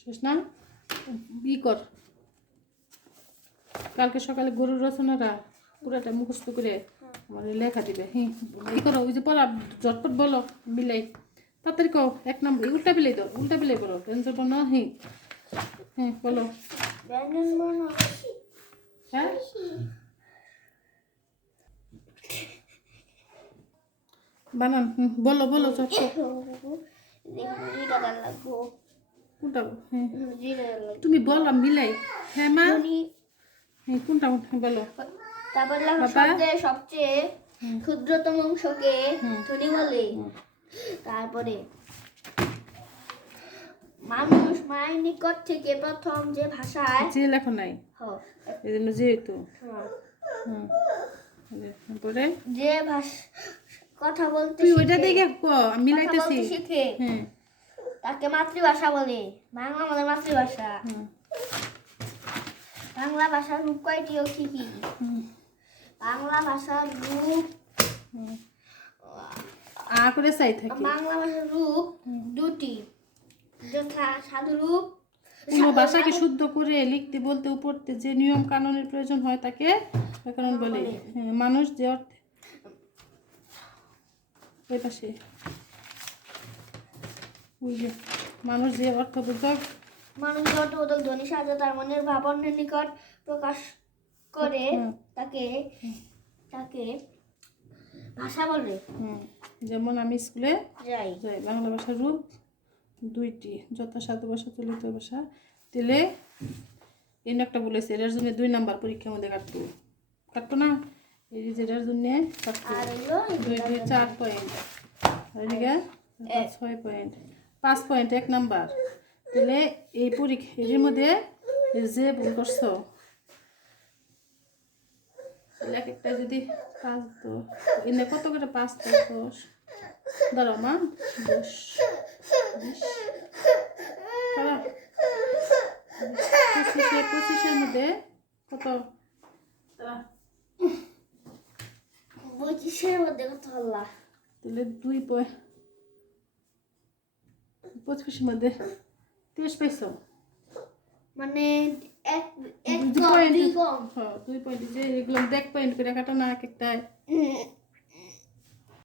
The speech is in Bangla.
শেষ না? ই কর। কালকে সকালে গরুর রচনাটা পুরাটা মুখস্থ করে হ্যাঁ। আমার লেখা দিবে। হ্যাঁ ই করো ওই যে পড়া ঝটপট বলো বিলাই। তাড়াতাড়ি কও এক নম্বর উল্টা বিলাই দাও উল্টা বিলাই বলো না হ্যাঁ হ্যাঁ বলো। হ্যাঁ? বানান বলো বলো কোনটা হ্যাঁ। তুমি বলো মিলাই। হ্যাঁ মা? হ্যাঁ কোনটা হ্যাঁ, বলো। তারপর সবচেয়ে ক্ষুদ্রতম অংশকে ধনী বলে। তারপরে মানুষ মায়ের নিকট থেকে প্রথম যে ভাষায় যে লেখো নাই। হ- এই জন্য যেহেতু। তারপরে? যে ভাষা কথা বলতে তুই ওইটা দেখে মিলাইতেছি। শিখে। হ্যাঁ। তাকে মাতৃভাষা বলে। বাংলা আমাদের মাতৃভাষা। বাংলা ভাষার রূপ কয়টি ও কি কি? বাংলা ভাষার রূপ। আ করে চাই থাকি। বাংলা ভাষার রূপ দুটি। যথা সাধু রূপ কোনো ভাষাকে শুদ্ধ করে লিখতে বলতে ও পড়তে যে নিয়ম কানুনের প্রয়োজন হয় তাকে ব্যাকরণ বলে। হ্যাঁ, মানুষ যে অর্থে ওই পাশে। যে মানুষ যে অর্থবোধক মানুষ অর্থবোধক ধ্বনি সাহায্য তার মনের ভাব অন্যের নিকট প্রকাশ করে তাকে তাকে ভাষা বলে। হুম, যেমন আমি স্কুলে যাই। বাংলা ভাষার রূপ দুইটি যথা সাধু ভাষা চলিত ভাষা। তেলে এই একটা বলেছে এটার জন্য দুই নাম্বার পরীক্ষার মধ্যে কাটতো কাটতো না? এই যে যেটার জন্য দুই দুই চার পয়েন্ট এদিকে ছয় পয়েন্ট পাঁচ পয়েন্ট এক নাম্বার। তাহলে এই পরীক্ষা এর মধ্যে যে ভুল করছ এক একটা যদি পাঁচ দশ এনে কত করে পাঁচ দশ দশ ধরো মা দশ বিশ খারাপ পঁচিশে পঁচিশের মধ্যে কত দাঁড়া, পঁচিশের মধ্যে কত হলো তাহলে দুই পয় পঁচিশের মধ্যে তেইশ পাইছো মানে এক কম হ্যাঁ দুই পয়েন্ট যে এগুলো দেখ পয়েন্ট করে কাটো না এক একটায়।